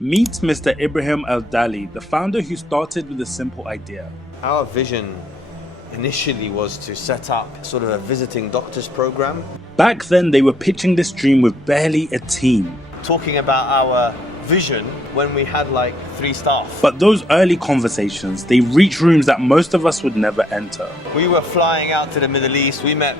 Meet Mr. Ibrahim Al-Dali, the founder who started with a simple idea. Our vision initially was to set up sort of a visiting doctors program. Back then, they were pitching this dream with barely a team. Talking about our vision when we had like 3 staff. But those early conversations, they reached rooms that most of us would never enter. We were flying out to the Middle East. We met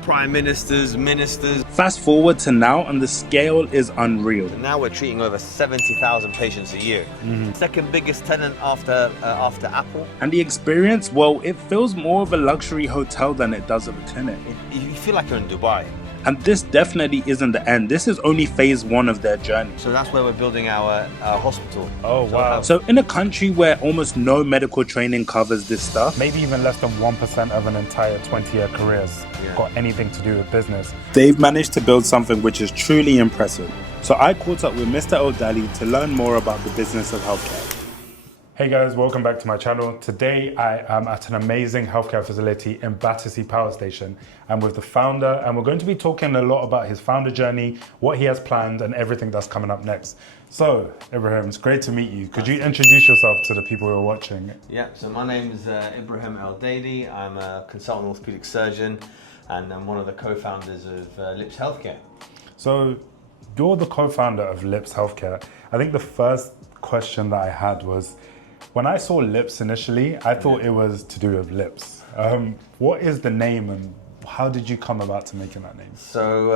prime ministers, ministers. Fast forward to now, and the scale is unreal. Now we're treating over 70,000 patients a year. Second biggest tenant after Apple. And the experience, well, it feels more of a luxury hotel than it does of a clinic. You feel like you're in Dubai. And this definitely isn't the end. This is only phase 1 of their journey. So that's where we're building our hospital. Oh, wow. So in a country where almost no medical training covers this stuff, Maybe even less than 1% of an entire 20-year career's got anything to do with business. they've managed to build something which is truly impressive. So I caught up with Mr. Al-Dali to learn more about the business of healthcare. Hey guys, welcome back to my channel. Today I am at an amazing healthcare facility in Battersea Power Station. I'm with the founder and we're going to be talking a lot about his founder journey, what he has planned and everything that's coming up next. So Ibrahim, it's great to meet you. Could you introduce yourself to the people who are watching? Yeah, so my name is Ibrahim Al-Dali. I'm a consultant orthopedic surgeon and I'm one of the co-founders of Lips Healthcare. So you're the co-founder of Lips Healthcare. I think the first question that I had was, when I saw Lips initially, I thought it was to do with lips. What is the name and how did you come about to making that name? So,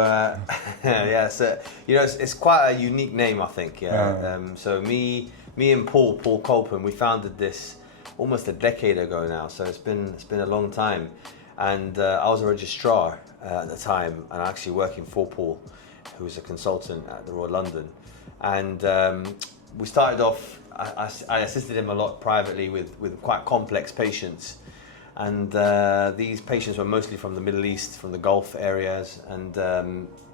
yeah, so, you know, it's quite a unique name, I think. Yeah. So me and Paul Colpin, we founded this almost a decade ago now. So it's been a long time. And I was a registrar at the time and actually working for Paul, who was a consultant at the Royal London. And we started off, I assisted him a lot privately with quite complex patients. And these patients were mostly from the Middle East, from the Gulf areas. And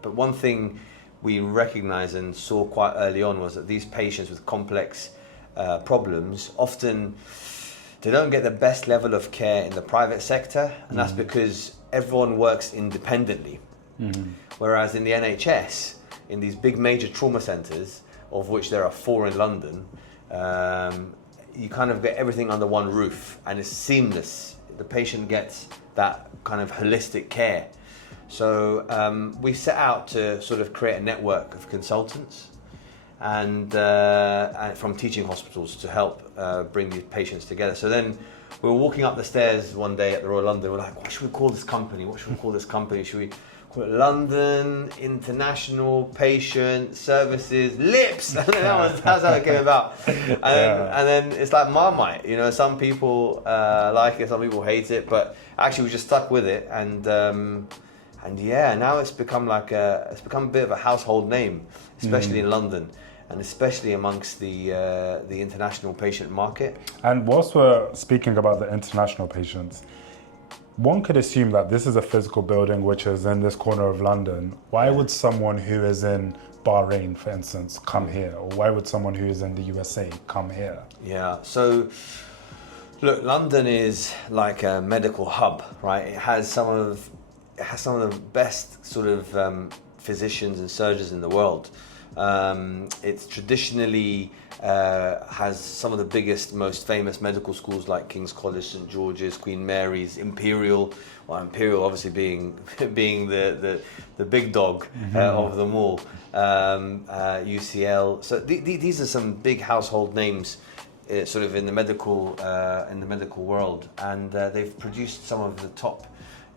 but one thing we recognized and saw quite early on was that these patients with complex problems, often they don't get the best level of care in the private sector. And that's because everyone works independently. Whereas in the NHS, in these big major trauma centers, of which there are 4 in London, you kind of get everything under one roof and it's seamless. The patient gets that kind of holistic care. So we set out to sort of create a network of consultants and from teaching hospitals to help bring these patients together. So then we were walking up the stairs one day at the Royal London. We're like, what should we call this company? What should we call this company? Should we call it London International Patient Services Lips? That's how it came about. And then it's like Marmite, you know, some people like it, some people hate it, but actually we just stuck with it. And yeah, now it's become a bit of a household name, especially in London. And especially amongst the international patient market. And whilst we're speaking about the international patients, one could assume that this is a physical building which is in this corner of London. Why would someone who is in Bahrain, for instance, come here? Or why would someone who is in the USA come here? Yeah, so look, London is like a medical hub, right? It has some of the best sort of physicians and surgeons in the world. It's traditionally has some of the biggest, most famous medical schools like King's College, St George's, Queen Mary's, Imperial. Well, Imperial obviously being the big dog of them all. UCL. So these are some big household names, sort of in the medical world, and they've produced some of the top,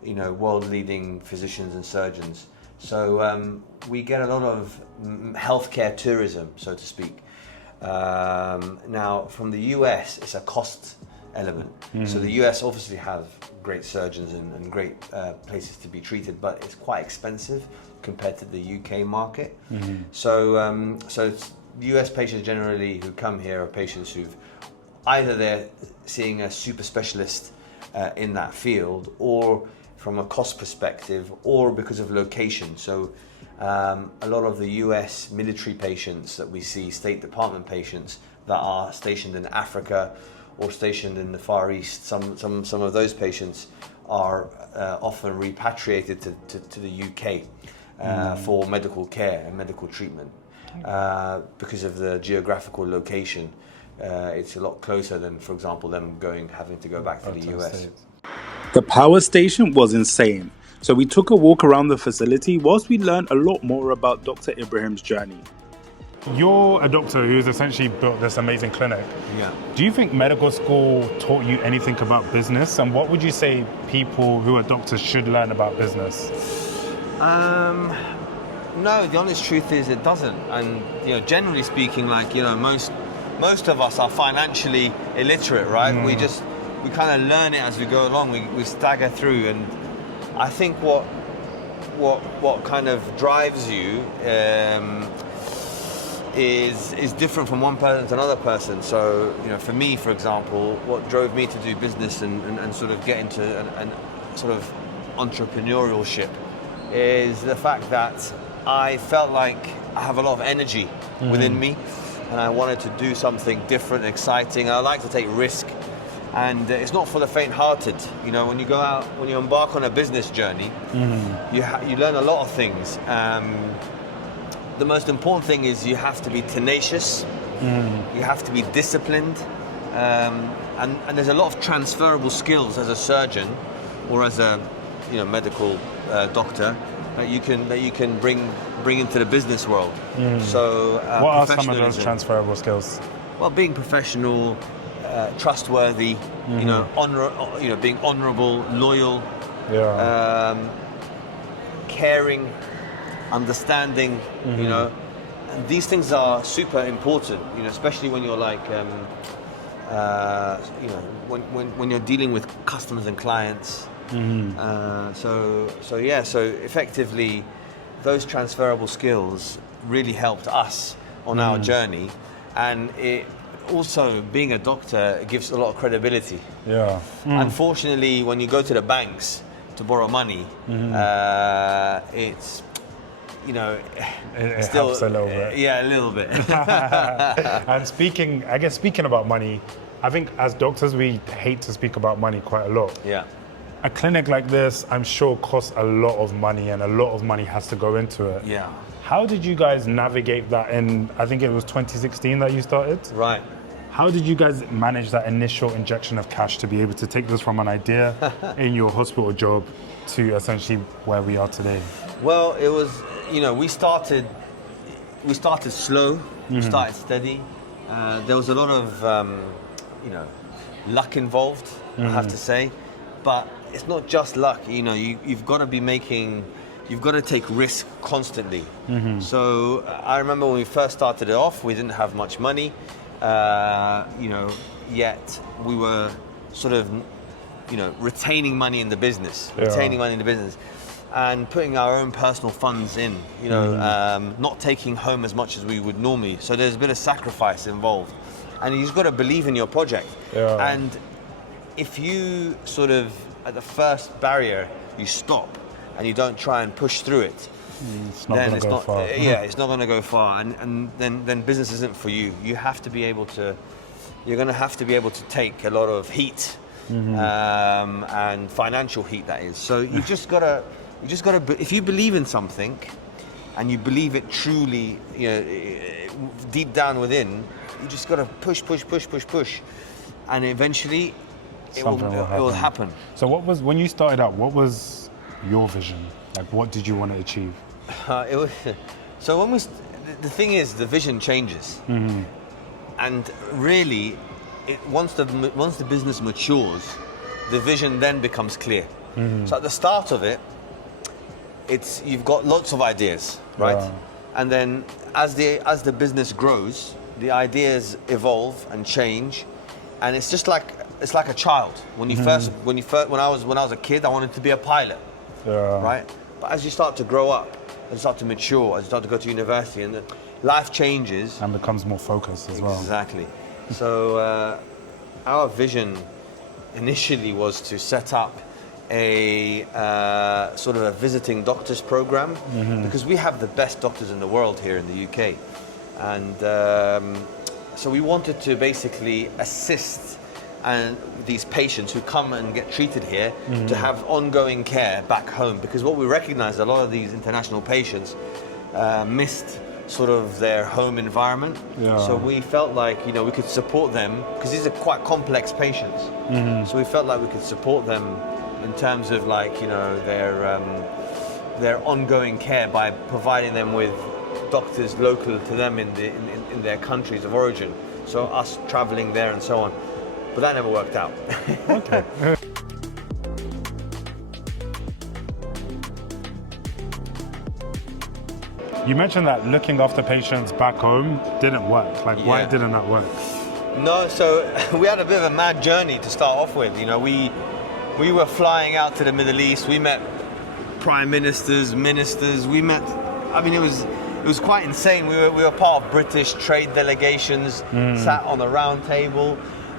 you know, world-leading physicians and surgeons. So we get a lot of healthcare tourism, so to speak. Now, from the US, it's a cost element. So the US obviously have great surgeons and great places to be treated, but it's quite expensive compared to the UK market. So US patients generally who come here are patients who've either they're seeing a super specialist in that field, or from a cost perspective, or because of location. So a lot of the US military patients that we see, State Department patients that are stationed in Africa or stationed in the Far East, some of those patients are often repatriated to the UK for medical care and medical treatment. because of the geographical location. It's a lot closer than, for example, them having to go back to the US. The power station was insane. So we took a walk around the facility whilst we learned a lot more about Dr. Ibrahim's journey. You're a doctor who's essentially built this amazing clinic. Yeah. Do you think medical school taught you anything about business? And what would you say people who are doctors should learn about business? No, the honest truth is it doesn't. And generally speaking, most of us are financially illiterate, right? We kind of learn it as we go along. We stagger through, and I think what kind of drives you is different from one person to another person. So, for me, for example, what drove me to do business and sort of get into an sort of entrepreneurialship is the fact that I felt like I have a lot of energy within me, and I wanted to do something different, exciting. I like to take risk, and it's not for the faint-hearted. When you go out, when you embark on a business journey, you learn a lot of things. The most important thing is you have to be tenacious, you have to be disciplined, and there's a lot of transferable skills as a surgeon or as a medical doctor that you can bring into the business world. So what are some of those transferable skills? Well, being professional, trustworthy, being honourable, loyal, caring, understanding, and these things are super important, especially when you're when you're dealing with customers and clients. So effectively, those transferable skills really helped us on our journey, and it also, being a doctor, gives a lot of credibility. Unfortunately, when you go to the banks to borrow money, it's it still helps a little bit. Yeah, a little bit. And speaking about money, I think as doctors we hate to speak about money quite a lot. Yeah. A clinic like this, I'm sure, costs a lot of money, and a lot of money has to go into it. Yeah. How did you guys navigate that in, I think it was 2016 that you started? Right. How did you guys manage that initial injection of cash to be able to take this from an idea in your hospital job to essentially where we are today? Well, it was, we started slow, we started steady. There was a lot of, luck involved, I have to say. But it's not just luck, you've got to take risk constantly. So I remember when we first started it off, we didn't have much money, yet we were sort of, retaining money in the business, and putting our own personal funds in, not taking home as much as we would normally. So there's a bit of sacrifice involved, and you just got to believe in your project. And if you sort of, at the first barrier, you stop and you don't try and push through it, it's not going to go far. It's not going to go far, and then business isn't for you. You're going to have to be able to take a lot of heat, and financial heat, that is. So you just gotta, if you believe in something, and you believe it truly, deep down within, you just gotta push, and eventually it will happen. So when you started out, what was your vision? Like, what did you want to achieve? The thing is, the vision changes, and really, once the business matures, the vision then becomes clear. So at the start of it, you've got lots of ideas, right? And then as the business grows, the ideas evolve and change, and it's just like a child. When I was a kid, I wanted to be a pilot, right? But as you start to grow up, as you start to mature, as you start to go to university, and life changes and becomes more focused as well. Exactly. So our vision initially was to set up a sort of a visiting doctors program, because we have the best doctors in the world here in the UK, and so we wanted to basically assist these patients who come and get treated here to have ongoing care back home, because what we recognize, a lot of these international patients missed sort of their home environment. Yeah. So we felt like, you know, we could support them because these are quite complex patients. So we felt like we could support them in terms of like, you know, their ongoing care by providing them with doctors local to them in their countries of origin. So us traveling there and so on. But that never worked out. Okay. You mentioned that looking after patients back home didn't work. Like, why didn't that work? No, so we had a bit of a mad journey to start off with. You know, we were flying out to the Middle East. We met prime ministers, ministers. We met. I mean, it was quite insane. We were part of British trade delegations, sat on a round table,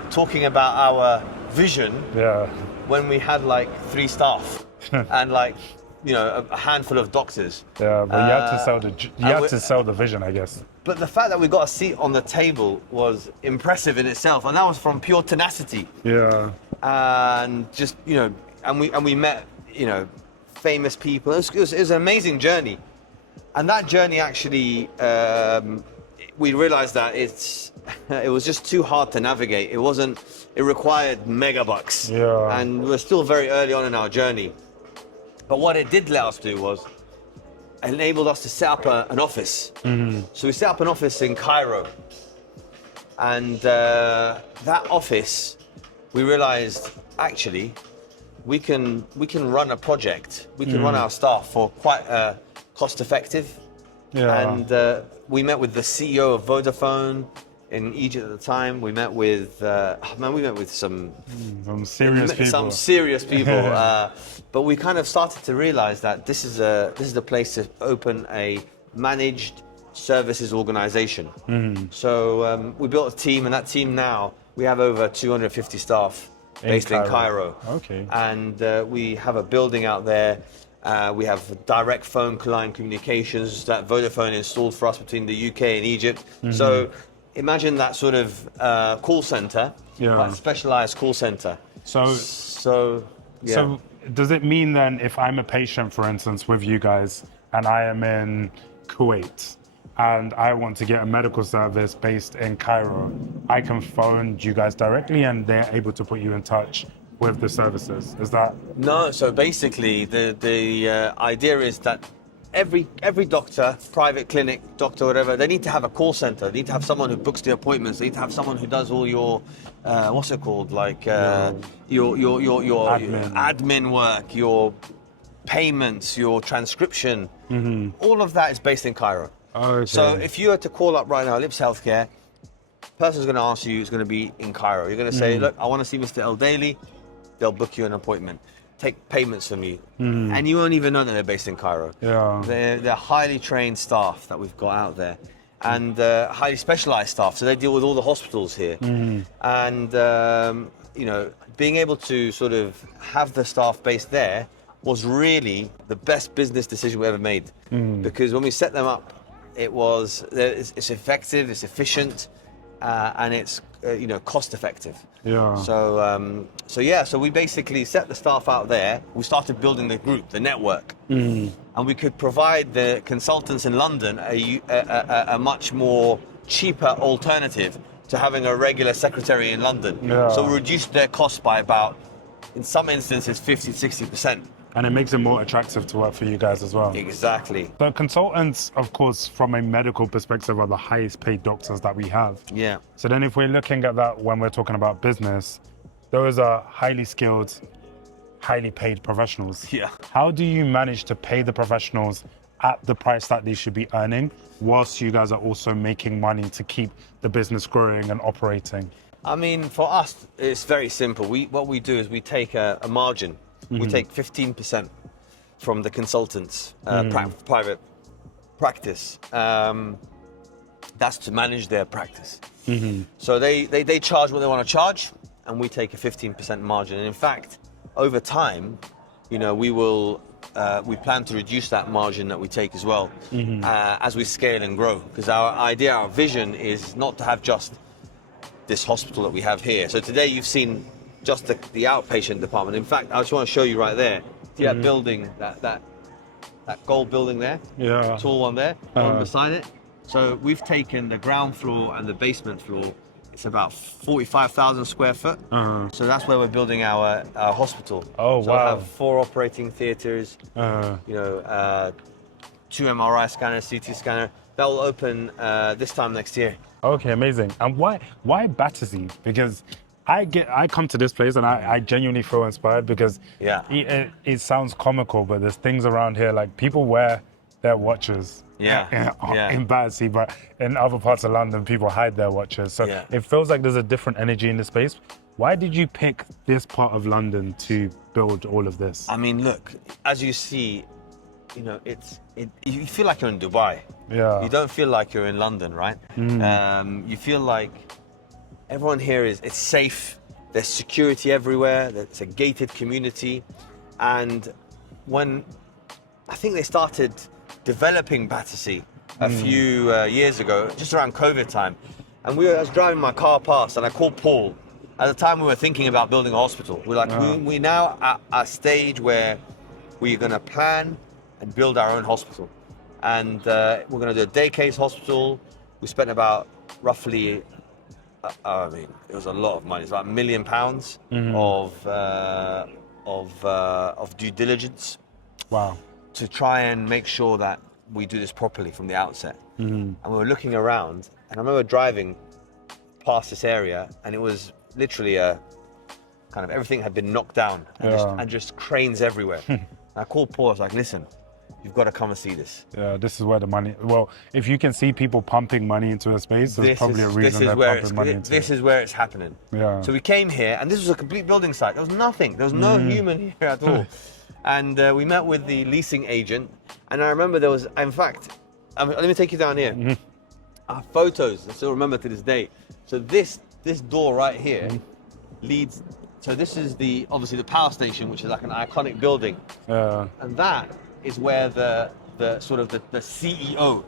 talking about our vision. Yeah. When we had like 3 staff and like, you know, a handful of doctors. Yeah, but you had to sell the vision, I guess. But the fact that we got a seat on the table was impressive in itself, and that was from pure tenacity. Yeah. And just, you know, and we met, you know, famous people. It was an amazing journey, and that journey actually, we realised that it was just too hard to navigate. It required megabucks. Yeah. And we're still very early on in our journey. But what it did let us do was enabled us to set up an office. So we set up an office in Cairo. And that office, we realized, actually, we can run a project. We can run our staff for quite cost effective. Yeah. And we met with the CEO of Vodafone in Egypt at the time. We met with some serious people. But we kind of started to realize that this is the place to open a managed services organization. So we built a team, and that team now, we have over 250 staff based in Cairo. Okay. And we have a building out there. We have direct phone line communications that Vodafone installed for us between the UK and Egypt. So imagine that sort of call center, but specialized call center. So does it mean then, if I'm a patient, for instance, with you guys, and I am in Kuwait, and I want to get a medical service based in Cairo, I can phone you guys directly and they're able to put you in touch with the services? Is that? No, so basically the idea is that every doctor, private clinic, doctor, whatever, they need to have a call center. They need to have someone who books the appointments. They need to have someone who does all your, what's it called? Like your admin work, your payments, your transcription. All of that is based in Cairo. Okay. So if you were to call up right now, Lips Healthcare, person's going to answer you is going to be in Cairo. You're going to say, look, I want to see Mr. El Daily. They'll book you an appointment. Take payments from you. And you won't even know that they're based in Cairo. Yeah. They're highly trained staff that we've got out there, and highly specialized staff. So they deal with all the hospitals here. And, you know, being able to sort of have the staff based there was really the best business decision we ever made. Because when we set them up, it's effective, it's efficient, and it's you know, cost effective. Yeah. So we basically set the staff out there. We started building the group, the network, and we could provide the consultants in London a much more cheaper alternative to having a regular secretary in London. Yeah. So we reduced their costs by about, in some instances, 50-60%. And it makes it more attractive to work for you guys as well. Exactly. So consultants, of course, from a medical perspective, are the highest paid doctors that we have. Yeah. So then if we're looking at that when we're talking about business, those are highly skilled, highly paid professionals. Yeah. How do you manage to pay the professionals at the price that they should be earning, whilst you guys are also making money to keep the business growing and operating? I mean, for us, it's very simple. What we do is we take a margin. We take 15% from the consultants' private practice. That's to manage their practice. So they charge what they want to charge, and we take a 15% margin. And in fact, over time, you know, we plan to reduce that margin that we take as well as we scale and grow. Because our vision is not to have just this hospital that we have here. So today you've seen just the outpatient department. In fact, I just want to show you right there. See that building, that gold building there? Yeah. Tall one there, one beside it. So we've taken the ground floor and the basement floor. It's about 45,000 square foot. So that's where we're building our hospital. Oh, so wow. We'll have 4 operating theaters, 2 MRI scanners, CT scanner. That will open this time next year. Okay, amazing. And why Battersea? Because I come to this place and I genuinely feel inspired because it sounds comical, but there's things around here like people wear their watches in Battersea, but in other parts of London people hide their watches. So it feels like there's a different energy in the space. Why did you pick this part of London to build all of this? I mean, look, as you see, you know, you feel like you're in Dubai. Yeah. You don't feel like you're in London, right? You feel like everyone here it's safe. There's security everywhere. It's a gated community. And when I think they started developing Battersea a few years ago, just around COVID time, and I was driving my car past, and I called Paul. At the time, we were thinking about building a hospital. We're like, we now at a stage where we're going to plan and build our own hospital, and we're going to do a day case hospital. We spent about roughly, I mean, it was a lot of money. It's about £1 million of due diligence. Wow. To try and make sure that we do this properly from the outset. And we were looking around, and I remember driving past this area, and it was literally a kind of everything had been knocked down and just cranes everywhere. I called Paul. I was like, listen, you've got to come and see this. Yeah, this is where the money. Well, if you can see people pumping money into a space, there's probably a reason they're pumping money into it. This is where it's happening. Yeah. So we came here, and this was a complete building site. There was nothing. There was no human here at all. And we met with the leasing agent, and I remember there was, in fact, let me take you down here. Our photos, I still remember to this day. So this door right here leads. So this is obviously the power station, which is like an iconic building, and that is where the CEO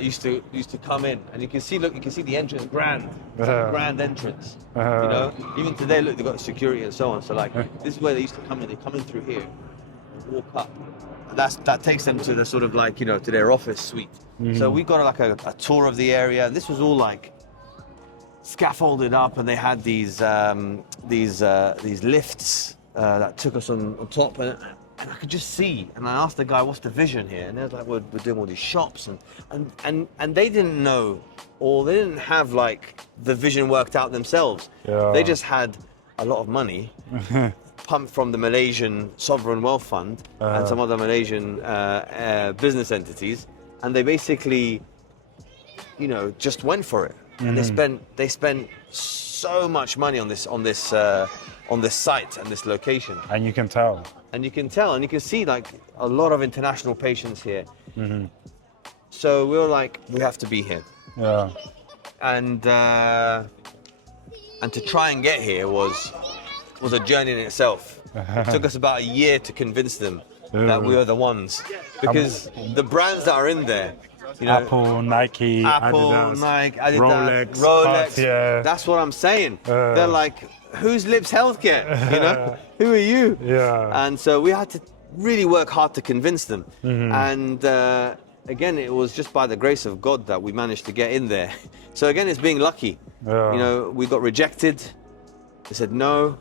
used to come in, and you can see the entrance, grand entrance. You know, even today, look, they've got security and so on. So like, this is where they used to come in. They come in through here, walk up. That takes them to the sort of like, you know, to their office suite. So we got like a tour of the area. This was all like scaffolded up, and they had these lifts that took us on top, and I could just see. And I asked the guy, "What's the vision here?" And they was like, "We're doing all these shops," and they didn't know, or they didn't have like the vision worked out themselves. They just had a lot of money pumped from the Malaysian Sovereign Wealth Fund and some other Malaysian business entities, and they basically, you know, just went for it. And they spent so much money on this site and this location. And you can tell. And you can see like a lot of international patients here. So we were like, we have to be here. Yeah. And to try and get here was a journey in itself. It took us about a year to convince them that we were the ones, because the brands that are in there, you know, Apple, Nike, Adidas, Rolex, Cartier. That's what I'm saying. They're like, who's Lips Healthcare? You know, who are you? Yeah. And so we had to really work hard to convince them. And again, it was just by the grace of God that we managed to get in there. So again, it's being lucky. You know, we got rejected. They said no.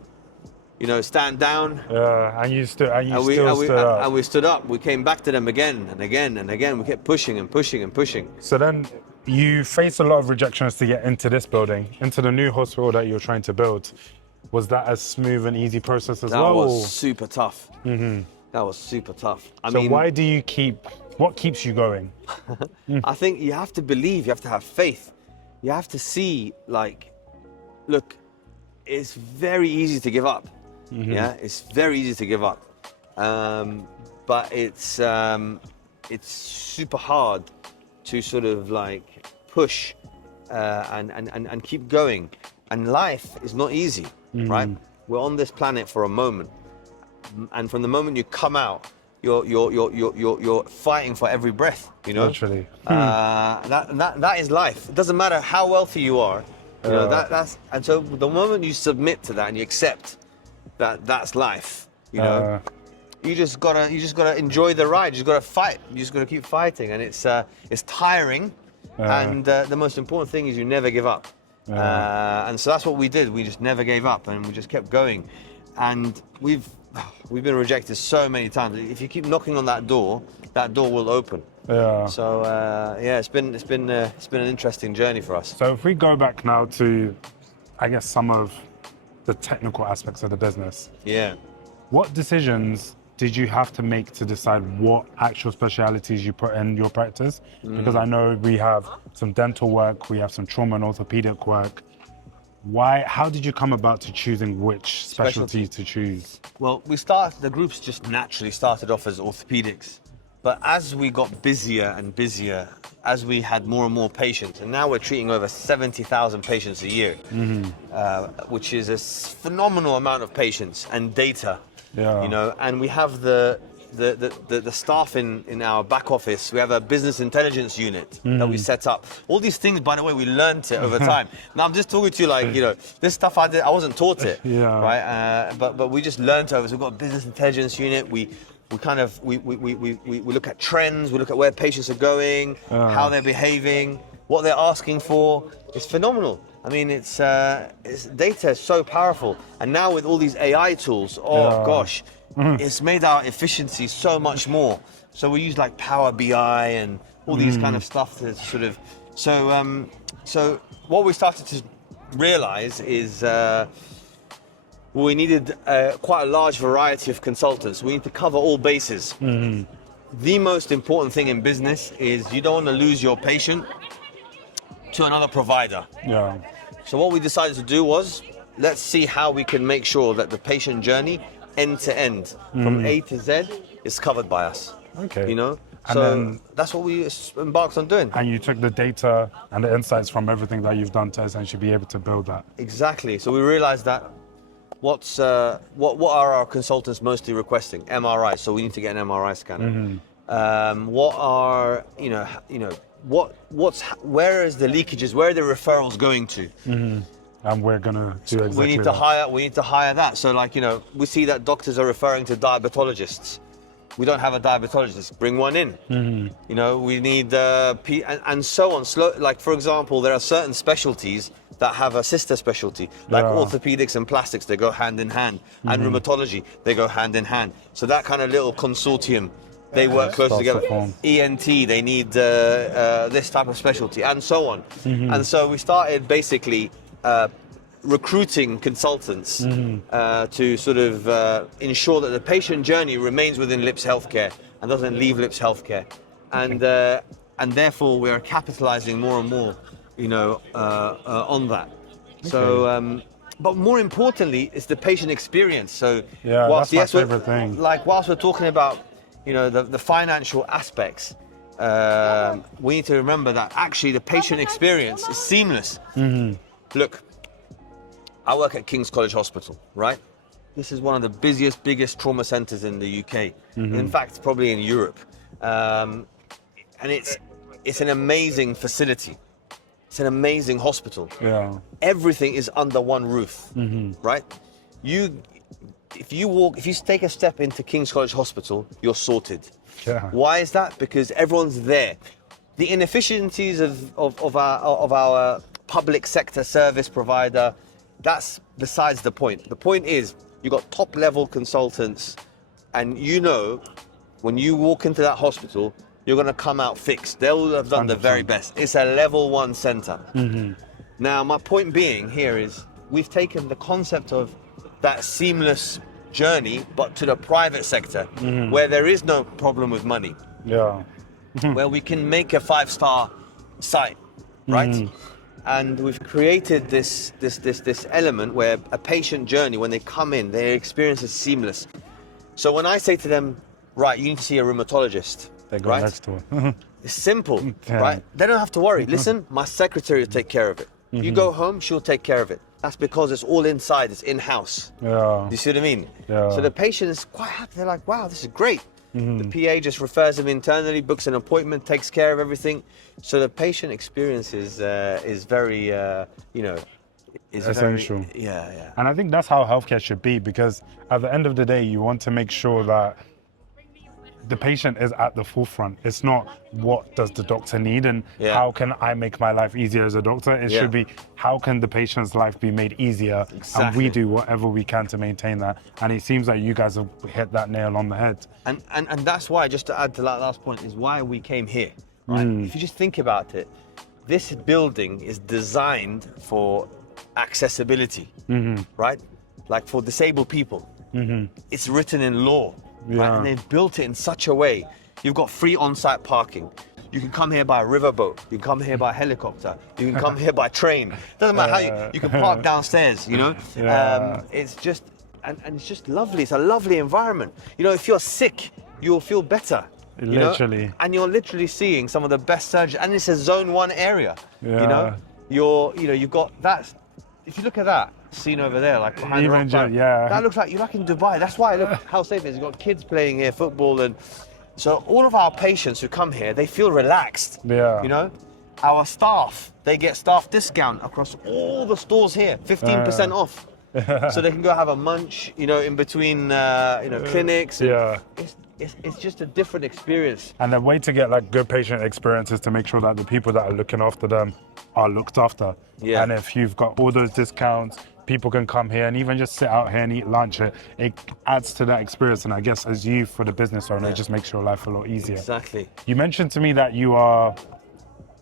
You know, stand down. And you stood up. And we stood up. We came back to them again and again and again. We kept pushing and pushing and pushing. So then you faced a lot of rejections to get into this building, into the new hospital that you're trying to build. Was that a smooth and easy process as well? That was super tough. That was super tough. I mean, why do you what keeps you going? I think you have to believe, you have to have faith. You have to see, like, look, it's very easy to give up. Yeah, it's very easy to give up. But it's super hard to sort of like push and keep going. And life is not easy, right? We're on this planet for a moment, and from the moment you come out, you're fighting for every breath. You know, literally. That is life. It doesn't matter how wealthy you are. You know, that's and so the moment you submit to that and you accept that that's life, you know, you just gotta enjoy the ride. You just gotta fight. You just gotta keep fighting, and it's tiring. And the most important thing is you never give up. And so that's what we did. We just never gave up, and we just kept going. And we've been rejected so many times. If you keep knocking on that door will open. Yeah. So it's been an interesting journey for us. So if we go back now to, I guess, some of the technical aspects of the business. Yeah. What decisions did you have to make to decide what actual specialities you put in your practice? Because I know we have some dental work, we have some trauma and orthopedic work. How did you come about to choosing which specialties to choose? Well, the groups just naturally started off as orthopedics. But as we got busier and busier, as we had more and more patients, and now we're treating over 70,000 patients a year, which is a phenomenal amount of patients and data, and we have the staff in our back office. We have a business intelligence unit that we set up. All these things, by the way, we learned it over time. Now I'm just talking to you like, this stuff I wasn't taught it, right? But we just learned it over. So we've got a business intelligence unit. We look at trends, we look at where patients are going, how they're behaving, what they're asking for. It's phenomenal. I mean, it's data is so powerful. And now with all these AI tools, gosh, it's made our efficiency so much more. So we use like Power BI and all these kind of stuff to sort of, so what we started to realize is, we needed quite a large variety of consultants. We need to cover all bases. The most important thing in business is you don't want to lose your patient to another provider. Yeah. So what we decided to do was, let's see how we can make sure that the patient journey, end to end, from A to Z, is covered by us. Okay. So that's what we embarked on doing. And you took the data and the insights from everything that you've done to essentially be able to build that. Exactly. So we realized that what are our consultants mostly requesting? MRI. So we need to get an MRI scanner. Where is the leakages? Where are the referrals going to? And we're gonna do exactly we need to hire that. So we see that doctors are referring to diabetologists. We don't have a diabetologist. Bring one in. We need and so on. Like for example, there are certain specialties that have a sister specialty, like orthopedics and plastics. They go hand in hand, and rheumatology. They go hand in hand. So that kind of little consortium, they work close together. ENT, they need this type of specialty, and so on. And so we started basically recruiting consultants to sort of ensure that the patient journey remains within Lips Healthcare and doesn't leave Lips Healthcare. And therefore we are capitalizing more and more, on that. Okay. So, but more importantly, it's the patient experience. So that's my favorite thing. Like whilst we're talking about, the financial aspects, we need to remember that actually the patient experience is seamless. Look, I work at King's College Hospital, right? This is one of the biggest trauma centers in the UK. In fact, probably in Europe. And it's an amazing facility. It's an amazing hospital. Yeah. Everything is under one roof, right? If you take a step into King's College Hospital, you're sorted. Yeah. Why is that? Because everyone's there. The inefficiencies of our public sector service provider, that's besides the point. The point is, you've got top level consultants, and when you walk into that hospital, you're going to come out fixed. They'll have done 100%. The very best. It's a level 1 center. Now, my point being here is, we've taken the concept of that seamless journey, but to the private sector, where there is no problem with money. Yeah. Where we can make a 5-star site, right? And we've created this element where a patient journey, when they come in, their experience is seamless. So when I say to them, right, you need to see a rheumatologist, they go next door. It's simple, right? They don't have to worry. Listen, my secretary will take care of it. You go home, she'll take care of it. That's because it's all inside, it's in-house. Yeah. You see what I mean? Yeah. So the patient is quite happy. They're like, wow, this is great. The PA just refers them internally, books an appointment, takes care of everything. So the patient experience is very, is essential. Yeah. And I think that's how healthcare should be, because at the end of the day, you want to make sure that the patient is at the forefront. It's not what does the doctor need and how can I make my life easier as a doctor. It should be how can the patient's life be made easier, and we do whatever we can to maintain that. And it seems like you guys have hit that nail on the head. And that's why, just to add to that last point, is why we came here. Right? If you just think about it, this building is designed for accessibility, right? Like for disabled people. It's written in law, right? And they've built it in such a way. You've got free on-site parking. You can come here by a riverboat. You can come here by helicopter. You can come here by train. Doesn't matter how you can park downstairs, you know? It's just, and it's just lovely. It's a lovely environment. You know, if you're sick, you'll feel better. Literally. You know? And you're literally seeing some of the best surgeons, and it's a zone 1 area. You know, you've got that. If you look at that scene over there, like behind the rock, that looks like you're like in Dubai. That's why look how safe it is. You've got kids playing here, football, and so all of our patients who come here, they feel relaxed. You know, our staff, they get staff discount across all the stores here, 15% off. So they can go have a munch, you know, in between, clinics. It's just a different experience. And the way to get like good patient experience is to make sure that the people that are looking after them are looked after. And if you've got all those discounts, people can come here and even just sit out here and eat lunch. It adds to that experience. And I guess as you, for the business owner, it just makes your life a lot easier. Exactly. You mentioned to me that you are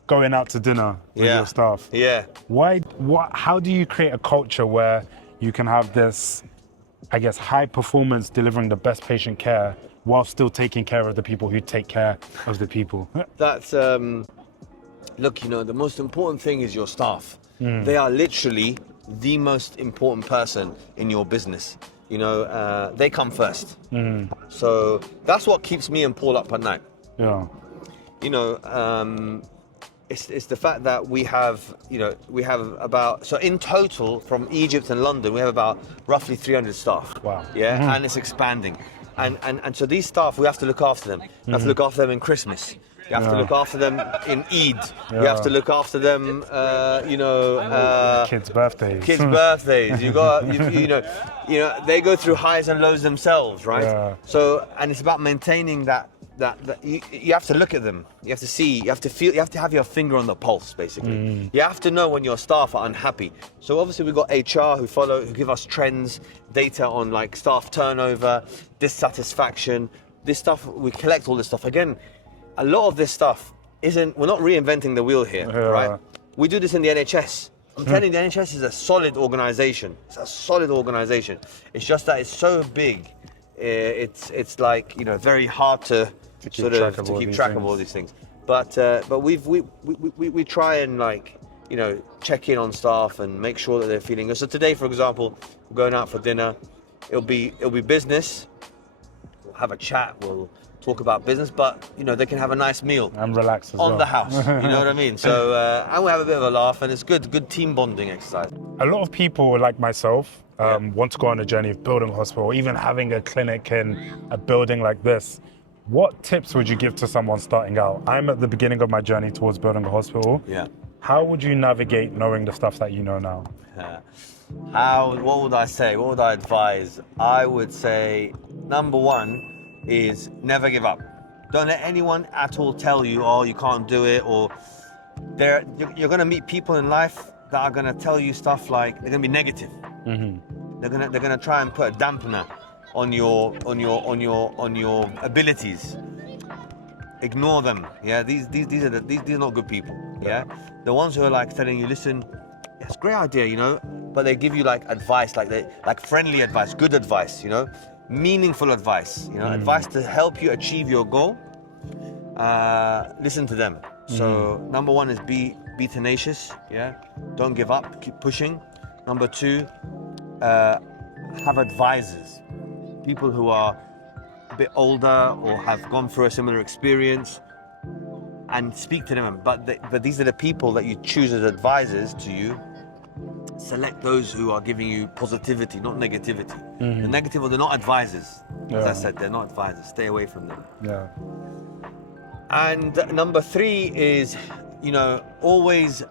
going out to dinner with your staff. How do you create a culture where you can have this, I guess, high performance delivering the best patient care while still taking care of the people who take care of the people? That's, look, you know, the most important thing is your staff. They are literally the most important person in your business. You know, they come first. So that's what keeps me and Paul up at night. You know, it's the fact that we have about, so in total from Egypt and London, we have about roughly 300 staff. Wow. And it's expanding. And so these staff, we have to look after them. We have to look after them in Christmas. You have to look after them in Eid. You have to look after them, kids' birthdays. Kids' birthdays. You got, you know, they go through highs and lows themselves, right? So, and it's about maintaining that you have to look at them. You have to see. You have to feel. You have to have your finger on the pulse, basically. You have to know when your staff are unhappy. So obviously we've got HR who give us trends, data on like staff turnover, dissatisfaction. This stuff, we collect all this stuff. Again, a lot of this stuff we're not reinventing the wheel here, right? We do this in the NHS. I'm telling you, the NHS is a solid organization. It's a solid organization. It's just that it's so big. It's like, you know, very hard to keep track of all these things. But we try and, like, you know, check in on staff and make sure that they're feeling good. So today, for example, we're going out for dinner. It'll be business. We'll have a chat. We'll talk about business, but you know, they can have a nice meal and relax on the house. You know what I mean? So and we have a bit of a laugh, and it's good team bonding exercise. A lot of people like myself want to go on a journey of building a hospital, even having a clinic in a building like this. What tips would you give to someone starting out? I'm at the beginning of my journey towards building a hospital. How would you navigate knowing the stuff that you know now? What would I say? What would I advise? I would say, number one is never give up. Don't let anyone at all tell you, oh, you can't do it, or you're going to meet people in life that are going to tell you stuff like, they're going to be negative. They're going to try and put a dampener on your abilities. Ignore them. These are not good people. The ones who are like telling you, listen, it's a great idea, you know, but they give you like advice, like friendly advice, good advice, you know, meaningful advice, you know, advice to help you achieve your goal. Listen to them. So number one is be tenacious. Don't give up. Keep pushing. Number two, have advisors, people who are a bit older or have gone through a similar experience, and speak to them. But these are the people that you choose as advisors to you. Select those who are giving you positivity, not negativity. The negative, they're not advisors. As I said, they're not advisors. Stay away from them. And number three is, you know, always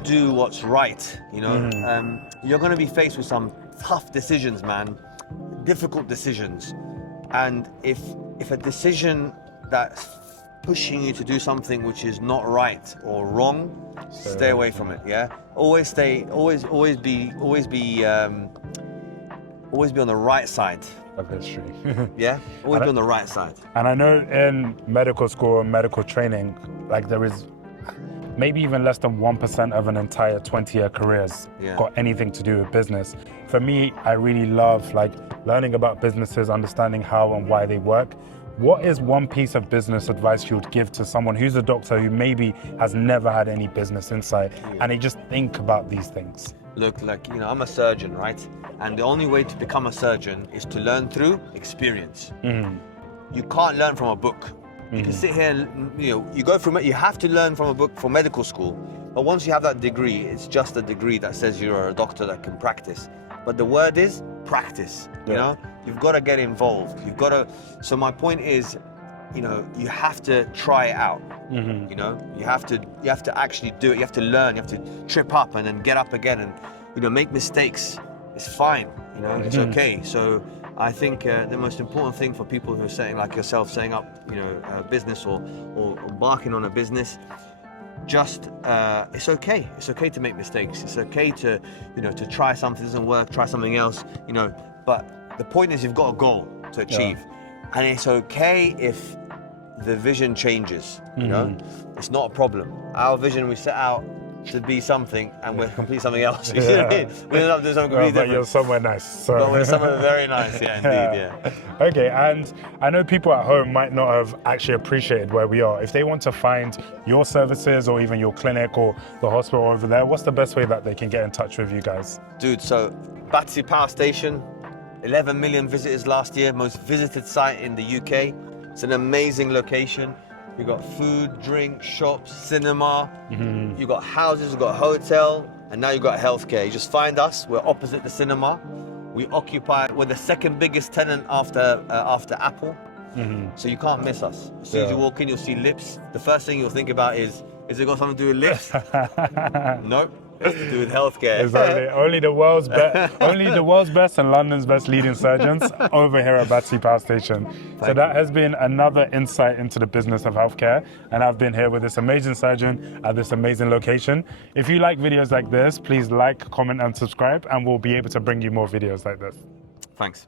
do what's right. You know, you're going to be faced with some tough decisions, man, difficult decisions. And if if a decision that's pushing you to do something which is not right or wrong, stay away from it. Yeah, always be on the right side of history. Yeah, always be on the right side. And I know in medical school and medical training, like there is maybe even less than 1% of an entire 20-year career's got anything to do with business. For me, I really love like learning about businesses, understanding how and why they work. What is one piece of business advice you would give to someone who's a doctor who maybe has never had any business insight and they just think about these things? Look, like, you know, I'm a surgeon, right? And the only way to become a surgeon is to learn through experience. You can't learn from a book. You can sit here and, you know, you go from it, you have to learn from a book for medical school. But once you have that degree, it's just a degree that says you're a doctor that can practice. But the word is practice, you know? You've got to get involved. You've got to, so my point is, you know, you have to try it out. You know, you have to actually do it. You have to learn, you have to trip up and then get up again and, you know, make mistakes. It's fine, you know, it's okay. So I think the most important thing for people who are setting, like yourself, setting up, you know, a business or embarking on a business, just it's okay. It's okay to make mistakes. It's okay to, you know, to try something that doesn't work, try something else, you know. But the point is, you've got a goal to achieve, and it's okay if the vision changes. You know, it's not a problem. Our vision we set out to be something, and we're completely something else. You see what I mean? We ended up doing something completely different. But you're somewhere nice. So. But we're somewhere very nice, indeed, Okay, and I know people at home might not have actually appreciated where we are. If they want to find your services or even your clinic or the hospital over there, what's the best way that they can get in touch with you guys? Dude, so Battersea Power Station, 11 million visitors last year, most visited site in the UK. It's an amazing location. We've got food, drink, shops, cinema. You've got houses, you've got a hotel, and now you've got healthcare. You just find us. We're opposite the cinema. We're the second biggest tenant after Apple. So you can't miss us. As soon as you walk in, you'll see lips. The first thing you'll think about is it got something to do with lips? Nope. It's to do with healthcare. It's only the world's best and London's best leading surgeons over here at Battersea Power Station. So that has been another insight into the business of healthcare, and I've been here with this amazing surgeon at this amazing location. If you like videos like this, please like, comment and subscribe, and we'll be able to bring you more videos like this. Thanks.